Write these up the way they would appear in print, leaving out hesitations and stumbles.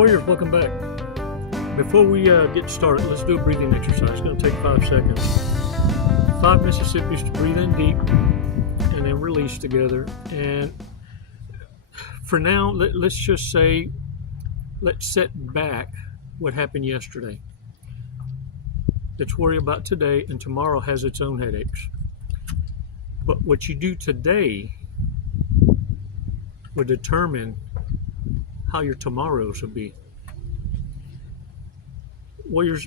Warriors, welcome back. Before we get started, let's do a breathing exercise. It's going to take 5 seconds. 5 Mississippis to breathe in deep and then release together. And for now, let's just say, let's set back what happened yesterday. Let's worry about today, and tomorrow has its own headaches. But what you do today will determine how your tomorrows will be. Warriors,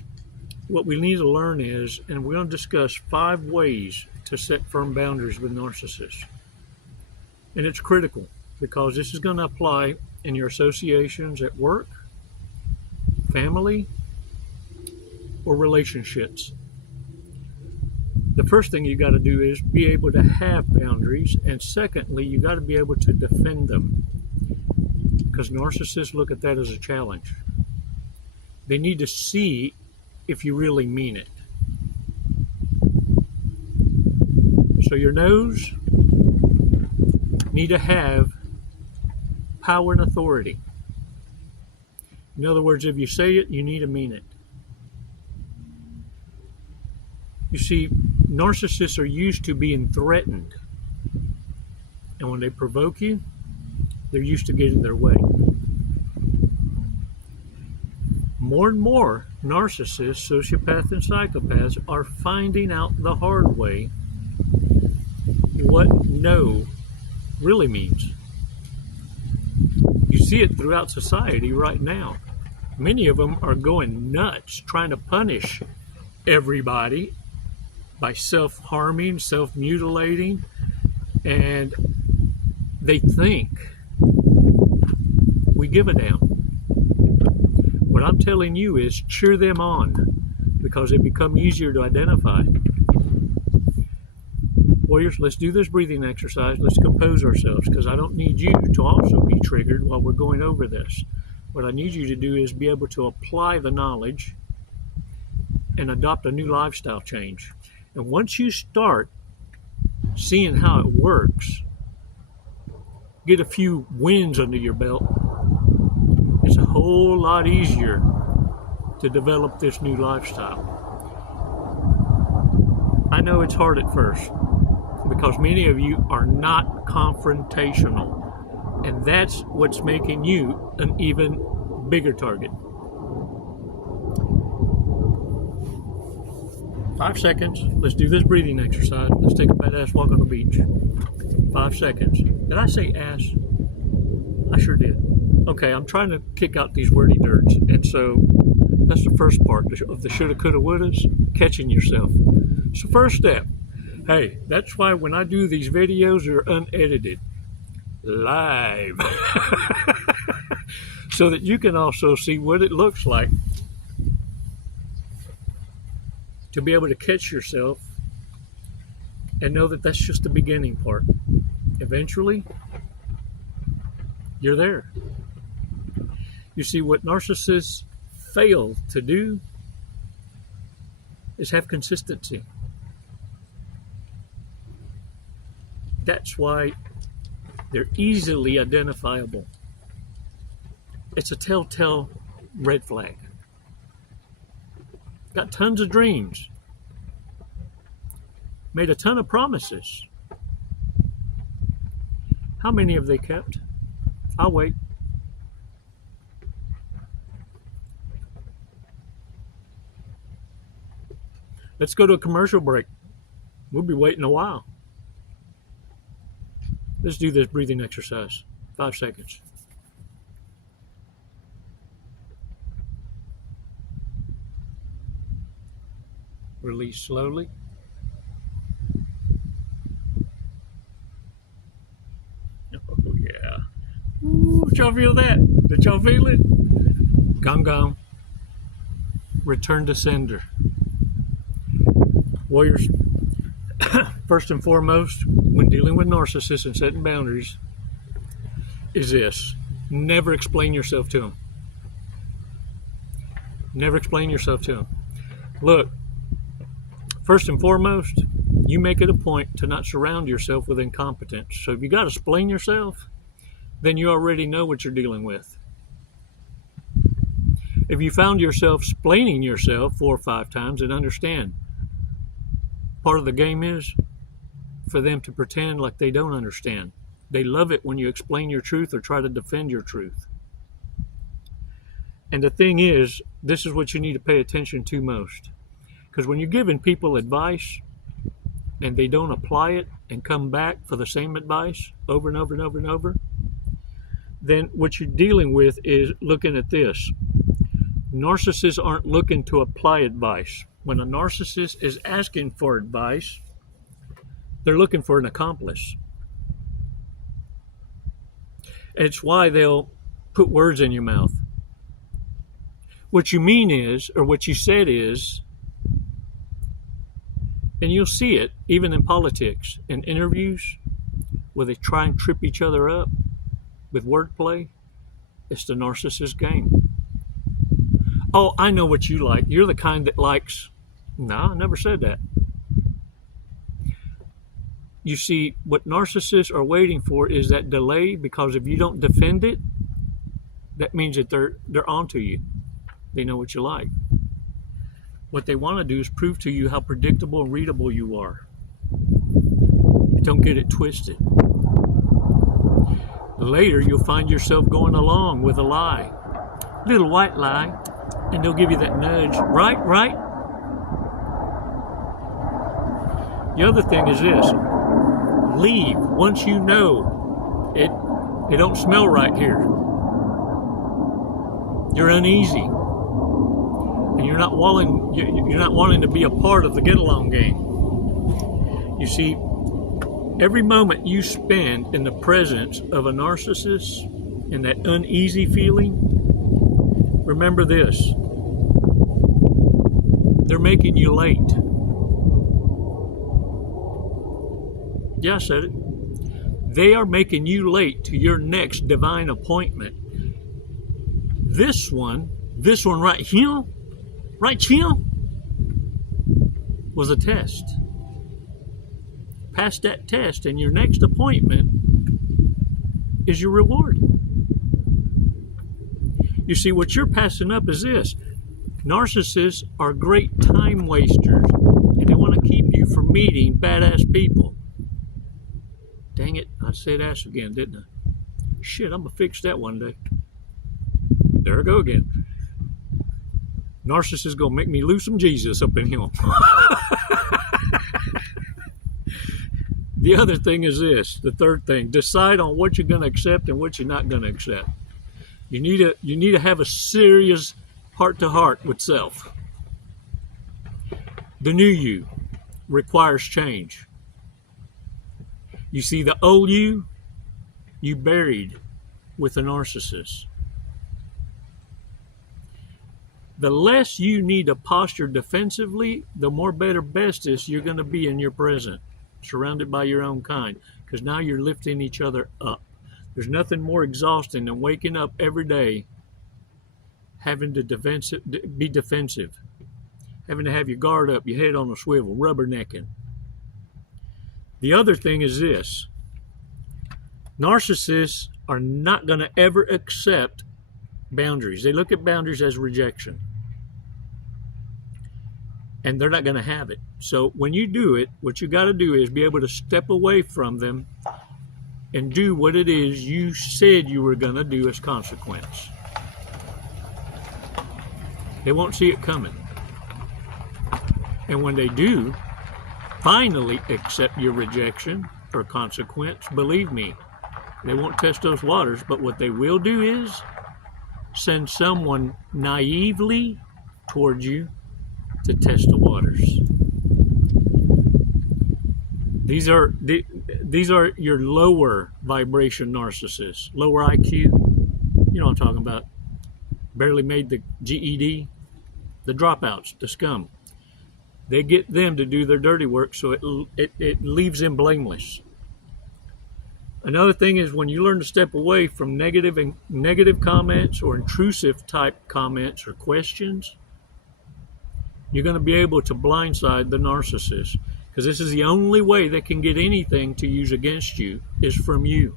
what we need to learn is, and we're going to discuss 5 ways to set firm boundaries with narcissists. And it's critical because this is going to apply in your associations at work, family, or relationships. The first thing you got to do is be able to have boundaries, and secondly, you got to be able to defend them, because narcissists look at that as a challenge. They need to see if you really mean it. So your no's need to have power and authority. In other words, if you say it, you need to mean it. You see, narcissists are used to being threatened. And when they provoke you, they're used to getting their way. More and more narcissists, sociopaths, and psychopaths are finding out the hard way what no really means. You see it throughout society right now. Many of them are going nuts trying to punish everybody by self-harming, self-mutilating, and they think we give a damn. What I'm telling you is cheer them on, because they become easier to identify. Warriors, let's do this breathing exercise. Let's compose ourselves, because I don't need you to also be triggered while we're going over this. What I need you to do is be able to apply the knowledge and adopt a new lifestyle change. And once you start seeing how it works, get a few wins under your belt, it's a whole lot easier to develop this new lifestyle. I know it's hard at first because many of you are not confrontational, and that's what's making you an even bigger target. 5 seconds. Let's do this breathing exercise. Let's take a badass walk on the beach. 5 seconds. Did I say ass? I sure did. Okay, I'm trying to kick out these wordy nerds. And so that's the first part of the shoulda, coulda, wouldas, catching yourself. It's the first step. Hey, that's why when I do these videos, they're unedited. Live. So that you can also see what it looks like to be able to catch yourself and know that that's just the beginning part. Eventually, you're there. You see, what narcissists fail to do is have consistency. That's why they're easily identifiable. It's a telltale red flag. Got tons of dreams. Made a ton of promises. How many have they kept? I'll wait. Let's go to a commercial break. We'll be waiting a while. Let's do this breathing exercise. 5 seconds. Release slowly. Oh, yeah. Ooh, did y'all feel that? Did y'all feel it? Gong. Return to sender. Warriors, first and foremost, when dealing with narcissists and setting boundaries, is this. Never explain yourself to them. Never explain yourself to them. Look, first and foremost, you make it a point to not surround yourself with incompetence. So if you got to explain yourself, then you already know what you're dealing with. If you found yourself explaining yourself 4 or 5 times, and understand, part of the game is for them to pretend like they don't understand. They love it when you explain your truth or try to defend your truth. And the thing is, this is what you need to pay attention to most. Because when you're giving people advice and they don't apply it and come back for the same advice over and over and over and over, then what you're dealing with is looking at this. Narcissists aren't looking to apply advice. When a narcissist is asking for advice, they're looking for an accomplice. And it's why they'll put words in your mouth. What you mean is, or what you said is, and you'll see it even in politics, in interviews, where they try and trip each other up with wordplay. It's the narcissist game. Oh, I know what you like. You're the kind that likes... No, I never said that. You see, what narcissists are waiting for is that delay, because if you don't defend it, that means that they're onto you. They know what you like. What they want to do is prove to you how predictable and readable you are. Don't get it twisted. Later, you'll find yourself going along with a lie. Little white lie. And they'll give you that nudge. Right, right. The other thing is this. Leave once you know it don't smell right here. You're uneasy. And you're not wanting to be a part of the get-along game. You see, every moment you spend in the presence of a narcissist, in that uneasy feeling, remember this. They're making you late. Yeah, I said it. They are making you late to your next divine appointment. This one right here, was a test. Pass that test, and your next appointment is your reward. You see, what you're passing up is this. Narcissists are great time wasters, and they want to keep you from meeting badass people. Dang it, I said ass again, didn't I? Shit, I'm going to fix that one day. There I go again. Narcissist is going to make me lose some Jesus up in him. The other thing is this, the third thing. Decide on what you're going to accept and what you're not going to accept. You need to have a serious heart-to-heart with self. The new you requires change. You see, the old you buried with a narcissist. The less you need to posture defensively, the more better bestest you're going to be in your present, surrounded by your own kind, because now you're lifting each other up. There's nothing more exhausting than waking up every day having to be defensive, having to have your guard up, your head on a swivel, rubbernecking. The other thing is this. Narcissists are not going to ever accept boundaries. They look at boundaries as rejection. And they're not going to have it. So when you do it, what you got to do is be able to step away from them and do what it is you said you were going to do as consequence. They won't see it coming. And when they do finally accept your rejection or consequence, believe me, they won't test those waters, but what they will do is send someone naively towards you to test the waters. These are your lower vibration narcissists, lower IQ. You know what I'm talking about. Barely made the GED. The dropouts, the scum. They get them to do their dirty work, so it leaves them blameless. Another thing is when you learn to step away from negative comments or intrusive type comments or questions, you're going to be able to blindside the narcissist, because this is the only way they can get anything to use against you is from you.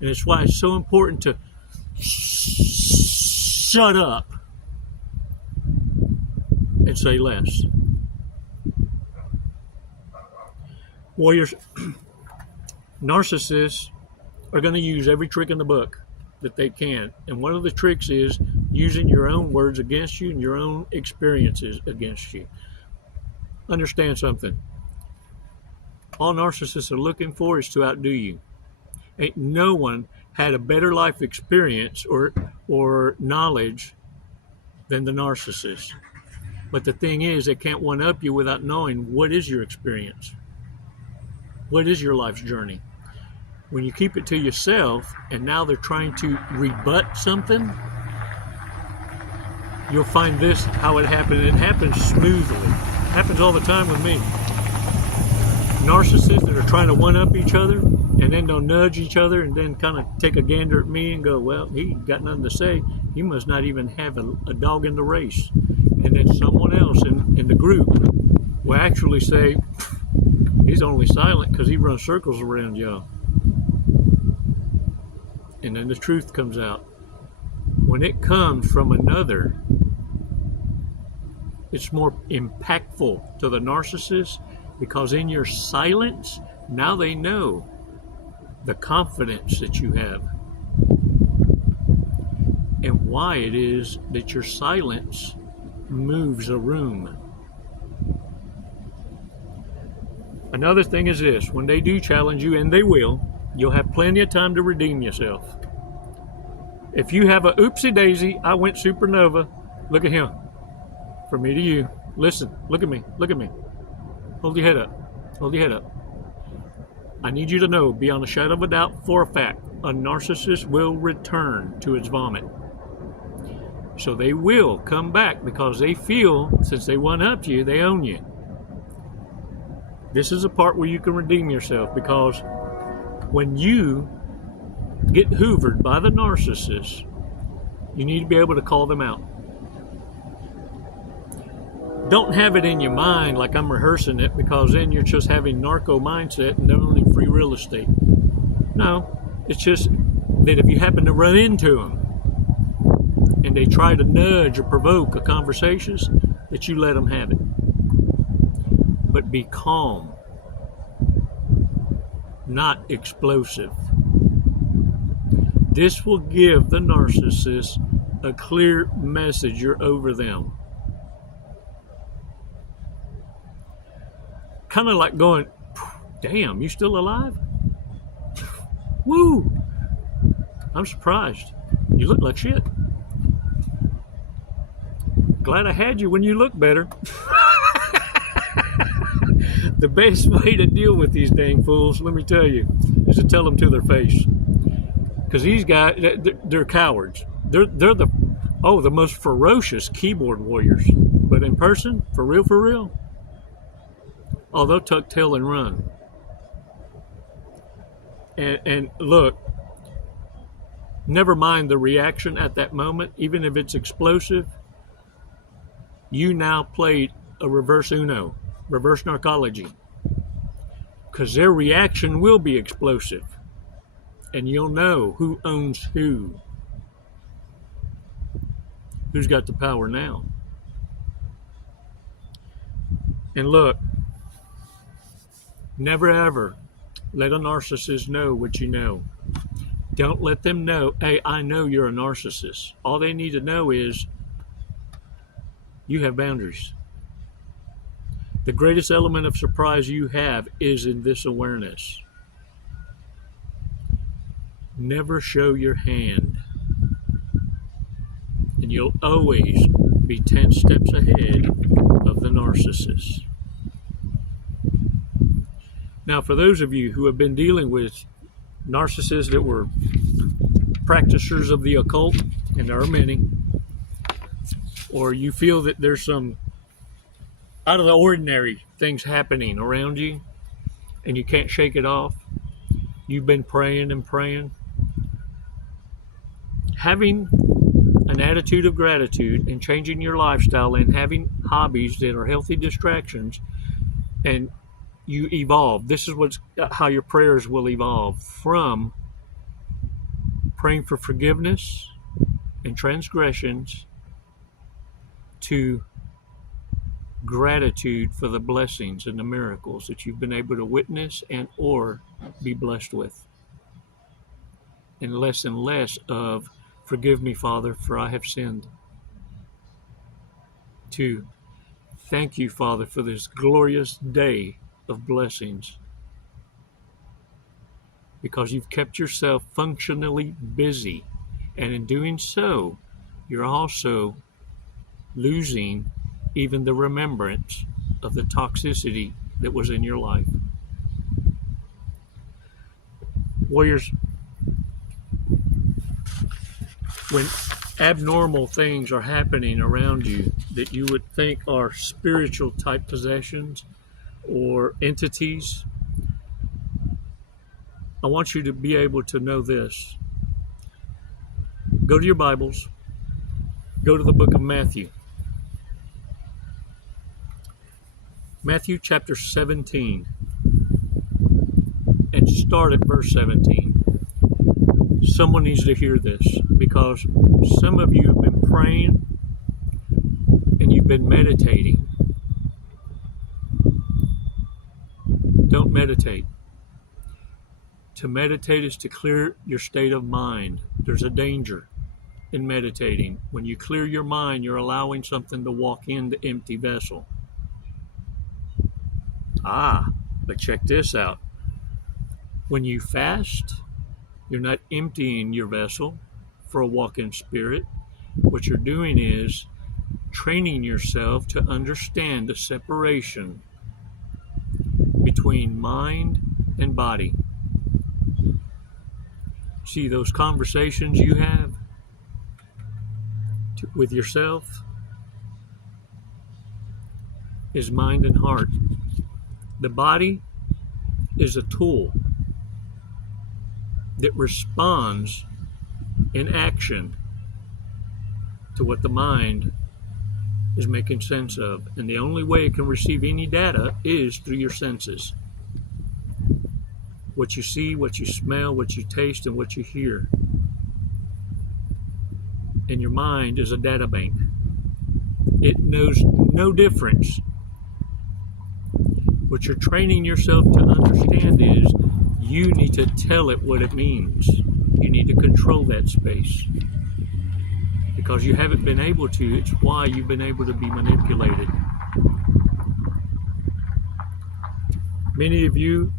And it's why it's so important to shut up and say less. Warriors, narcissists are going to use every trick in the book that they can. And one of the tricks is using your own words against you and your own experiences against you. Understand something. All narcissists are looking for is to outdo you. Ain't no one had a better life experience or knowledge than the narcissist. But the thing is, they can't one-up you without knowing what is your experience. What is your life's journey? When you keep it to yourself and now they're trying to rebut something, you'll find this, how it happened. It happens smoothly. It happens all the time with me. Narcissists that are trying to one-up each other, and then they'll nudge each other and then kind of take a gander at me and go, well, he got nothing to say. He must not even have a dog in the race. And then someone else in the group will actually say, he's only silent because he runs circles around y'all. And then the truth comes out. When it comes from another, it's more impactful to the narcissist, because in your silence, now they know the confidence that you have and why it is that your silence moves a room. Another thing is this: when they do challenge you, and they will, you'll have plenty of time to redeem yourself. If you have a oopsie daisy, I went supernova, look at him. From me to you, listen, look at me, look at me. Hold your head up, hold your head up. I need you to know, beyond a shadow of a doubt, for a fact, a narcissist will return to its vomit. So they will come back because they feel, since they one-upped you, they own you. This is a part where you can redeem yourself, because when you get hoovered by the narcissist, you need to be able to call them out. Don't have it in your mind like I'm rehearsing it, because then you're just having narco mindset and don't owning free real estate. No, it's just that if you happen to run into them and they try to nudge or provoke a conversation, that you let them have it. But be calm, not explosive. This will give the narcissist a clear message you're over them. Kind of like going, damn, you still alive? Woo! I'm surprised. You look like shit. Glad I had you when you look better. The best way to deal with these dang fools, let me tell you, is to tell them to their face. Because these guys, they're cowards. They're the most ferocious keyboard warriors. But in person, for real, oh, they'll tuck tail and run. And look, never mind the reaction at that moment, even if it's explosive. You now played a reverse Uno, reverse narcology, because their reaction will be explosive, and you'll know who owns who. Who's got the power now? And look, never ever let a narcissist know what you know. Don't let them know, hey, I know you're a narcissist. All they need to know is you have boundaries. The greatest element of surprise you have is in this awareness. Never show your hand, and you'll always be 10 steps ahead of the narcissist. Now, for those of you who have been dealing with narcissists that were practitioners of the occult, and there are many, or you feel that there's some out of the ordinary things happening around you and you can't shake it off, you've been praying and praying. Having an attitude of gratitude and changing your lifestyle and having hobbies that are healthy distractions, and you evolve. This is how your prayers will evolve, from praying for forgiveness and transgressions to gratitude for the blessings and the miracles that you've been able to witness and or be blessed with. And less of, forgive me, Father, for I have sinned. To thank you, Father, for this glorious day of blessings, because you've kept yourself functionally busy. And in doing so, you're also losing even the remembrance of the toxicity that was in your life. Warriors, when abnormal things are happening around you that you would think are spiritual type possessions or entities, I want you to be able to know this. Go to your Bibles. Go to the book of Matthew. Matthew chapter 17. And start at verse 17. Someone needs to hear this, because some of you have been praying and you've been meditating. Don't meditate. To meditate is to clear your state of mind. There's a danger in meditating. When you clear your mind, you're allowing something to walk in the empty vessel. But check this out. When you fast, you're not emptying your vessel for a walk in spirit. What you're doing is training yourself to understand the separation between mind and body. See, those conversations you have with yourself is mind and heart. The body is a tool that responds in action to what the mind is making sense of. And the only way it can receive any data is through your senses. What you see, what you smell, what you taste, and what you hear. And your mind is a data bank. It knows no difference. What you're training yourself to understand is you need to tell it what it means. You need to control that space. Because you haven't been able to, it's why you've been able to be manipulated. Many of you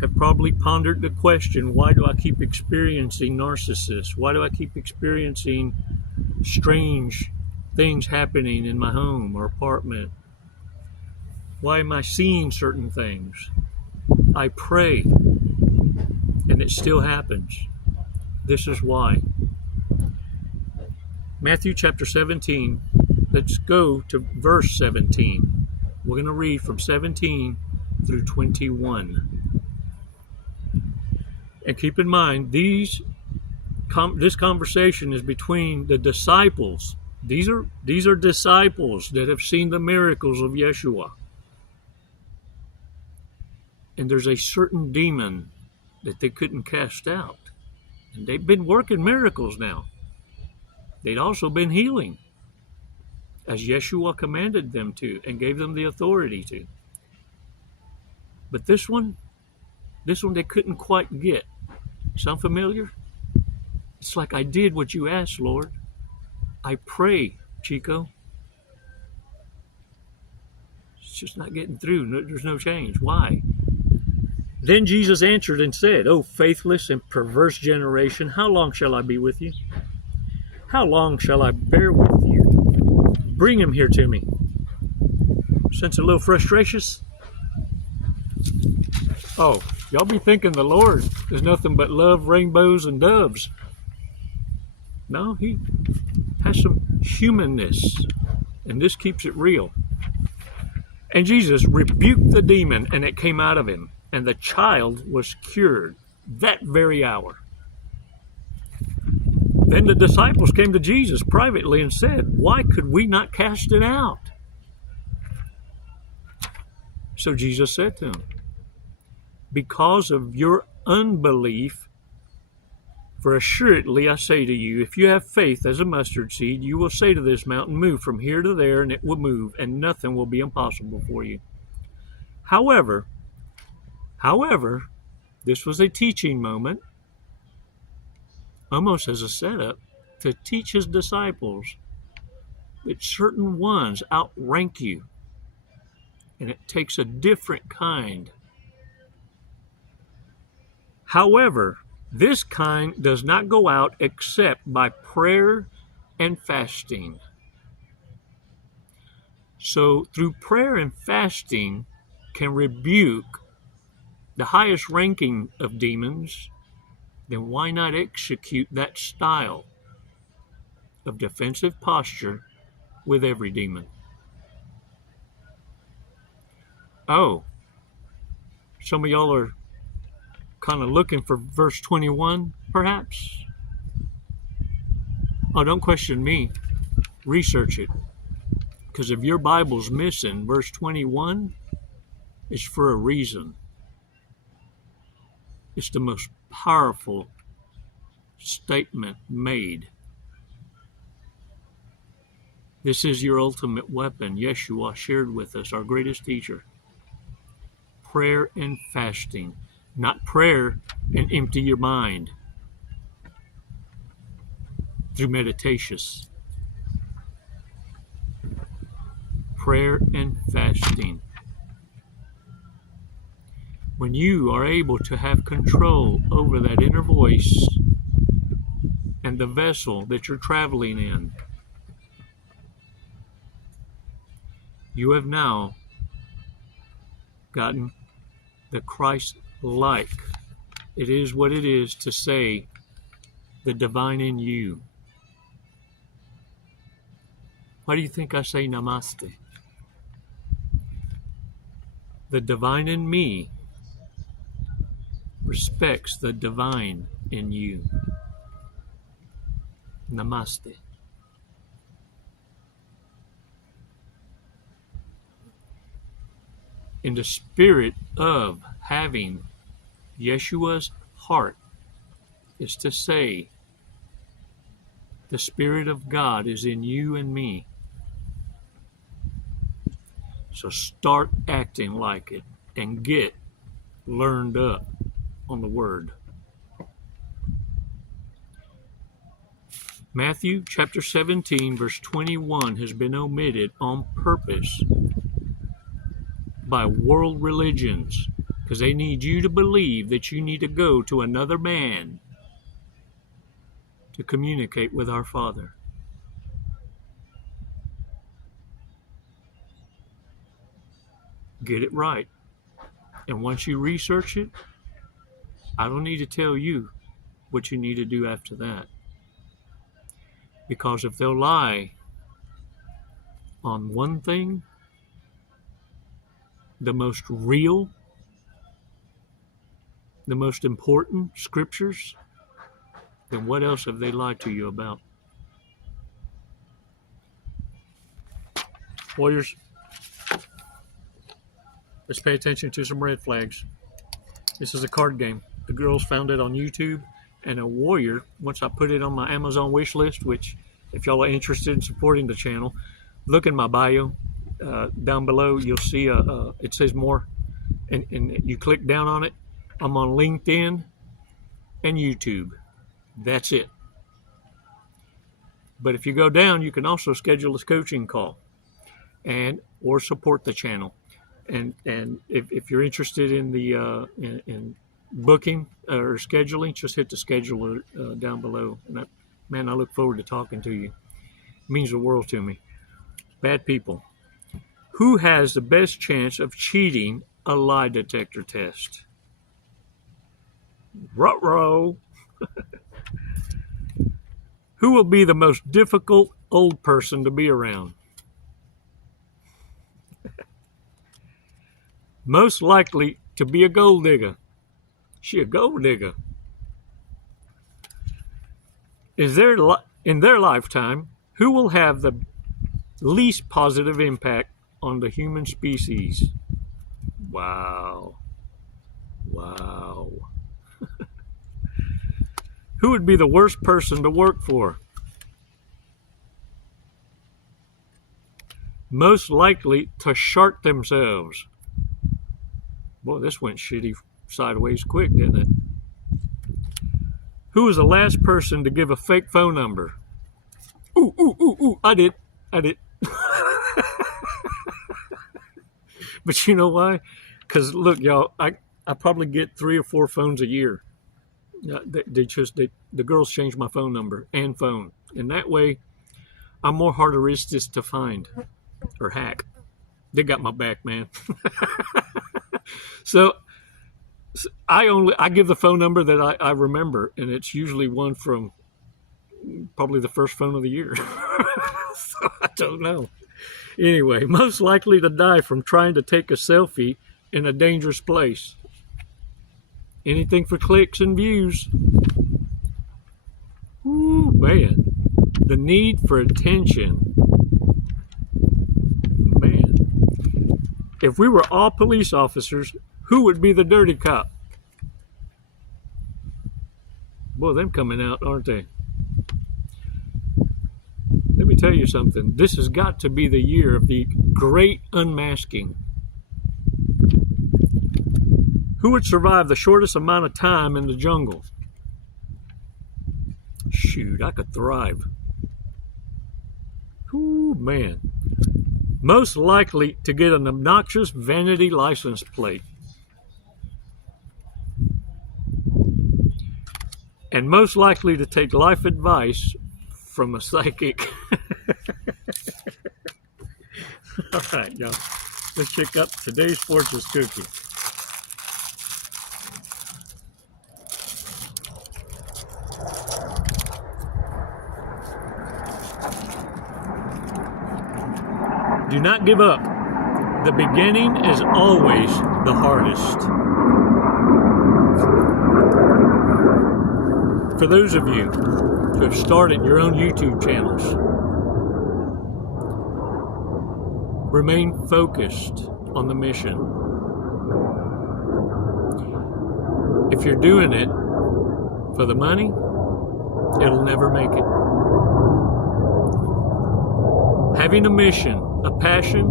have probably pondered the question, why do I keep experiencing narcissists? Why do I keep experiencing strange things happening in my home or apartment? Why am I seeing certain things? I pray, and it still happens. This is why. Matthew chapter 17, let's go to verse 17. We're going to read from 17 through 21. And keep in mind, this conversation is between the disciples. These are disciples that have seen the miracles of Yeshua. And there's a certain demon that they couldn't cast out. And they've been working miracles now. They'd also been healing, as Yeshua commanded them to and gave them the authority to. But this one they couldn't quite get. Sound familiar? It's like, I did what you asked, Lord. I pray, Chico. It's just not getting through. There's no change. Why? Then Jesus answered and said, O faithless and perverse generation, how long shall I be with you? How long shall I bear with you? Bring him here to me. Sense a little frustration? Oh, y'all be thinking the Lord is nothing but love, rainbows, and doves. No, he has some humanness, and this keeps it real. And Jesus rebuked the demon, and it came out of him, and the child was cured that very hour. Then the disciples came to Jesus privately and said, why could we not cast it out? So Jesus said to them, because of your unbelief, For assuredly I say to you, if you have faith as a mustard seed, you will say to this mountain, move from here to there, and it will move, and nothing will be impossible for you. However, this was a teaching moment, almost as a setup, to teach his disciples that certain ones outrank you, and it takes a different kind. However, this kind does not go out except by prayer and fasting. So through prayer and fasting can rebuke the highest ranking of demons, then why not execute that style of defensive posture with every demon? Oh, some of y'all are kind of looking for verse 21, perhaps? Oh, don't question me. Research it. Because if your Bible's missing, verse 21 is for a reason. It's the most powerful statement made. This is your ultimate weapon. Yeshua shared with us, our greatest teacher. Prayer and fasting. Not prayer and empty your mind through meditations. Prayer and fasting. When you are able to have control over that inner voice and the vessel that you're traveling in, you have now gotten the Christ-like. It is what it is to say the divine in you. Why do you think I say namaste? The divine in me respects the divine in you. Namaste. In the spirit of having Yeshua's heart is to say, the Spirit of God is in you and me. So start acting like it and get learned up on the Word. Matthew chapter 17, verse 21 has been omitted on purpose by world religions because they need you to believe that you need to go to another man to communicate with our Father. Get it right. And once you research it, I don't need to tell you what you need to do after that. Because if they'll lie on one thing, the most real, the most important scriptures, then what else have they lied to you about? Warriors, let's pay attention to some red flags. This is a card game. The girls found it on YouTube, and a warrior, once I put it on my Amazon wish list, which if y'all are interested in supporting the channel, look in my bio. Down below, you'll see it says more, and you click down on it. I'm on LinkedIn and YouTube. That's it. But if you go down, you can also schedule a coaching call or support the channel. And if you're interested in the in booking or scheduling, just hit the scheduler down below. And I look forward to talking to you. It means the world to me. Bad people. Who has the best chance of cheating a lie detector test? Ruh-roh. Who will be the most difficult old person to be around? Most likely to be a gold digger. She a gold digger. In their lifetime, who will have the least positive impact on the human species? Wow. Who would be the worst person to work for? Most likely to shark themselves. Boy, this went shitty sideways quick, didn't it? Who was the last person to give a fake phone number? Ooh, I did. But you know why? Because look, y'all, I probably get 3 or 4 phones a year. The girls change my phone number and phone. And that way, I'm more harderistic to find or hack. They got my back, man. So I give the phone number that I remember, and it's usually one from probably the first phone of the year. So I don't know. Anyway, most likely to die from trying to take a selfie in a dangerous place. Anything for clicks and views. Ooh, man. The need for attention. Man. If we were all police officers, who would be the dirty cop? Boy, them coming out, aren't they? Let me tell you something. This has got to be the year of the great unmasking. Who would survive the shortest amount of time in the jungle? Shoot, I could thrive. Ooh, man. Most likely to get an obnoxious vanity license plate. And most likely to take life advice from a psychic. All right, y'all. Let's check up today's fortune cookie. Do not give up. The beginning is always the hardest. For those of you who have started your own YouTube channels, remain focused on the mission. If you're doing it for the money, it'll never make it. Having a mission, a passion,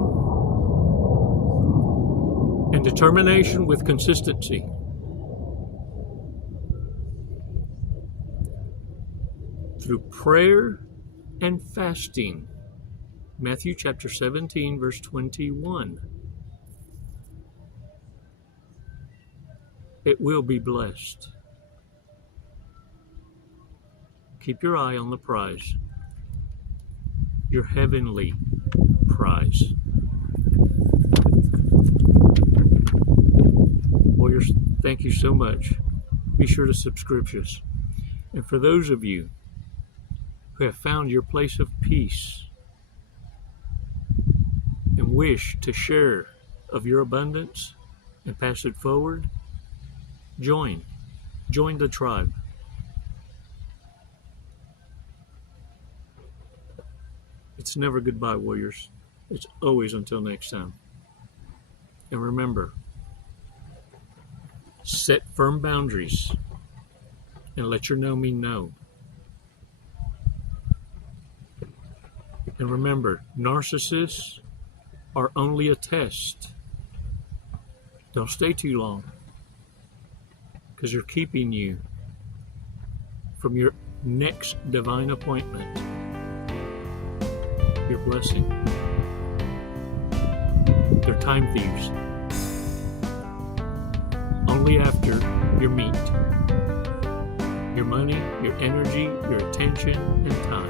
and determination with consistency. Through prayer and fasting. Matthew chapter 17, verse 21. It will be blessed. Keep your eye on the prize. Your heavenly prize. Warriors, thank you so much. Be sure to subscribe to us. And for those of you who have found your place of peace and wish to share of your abundance and pass it forward, join the tribe. It's never goodbye, warriors. It's always until next time. And remember, set firm boundaries and let your no mean no. And remember, narcissists are only a test. Don't stay too long, because they're keeping you from your next divine appointment, your blessing. They're time thieves. Only after your meat, your money, your energy, your attention, and time.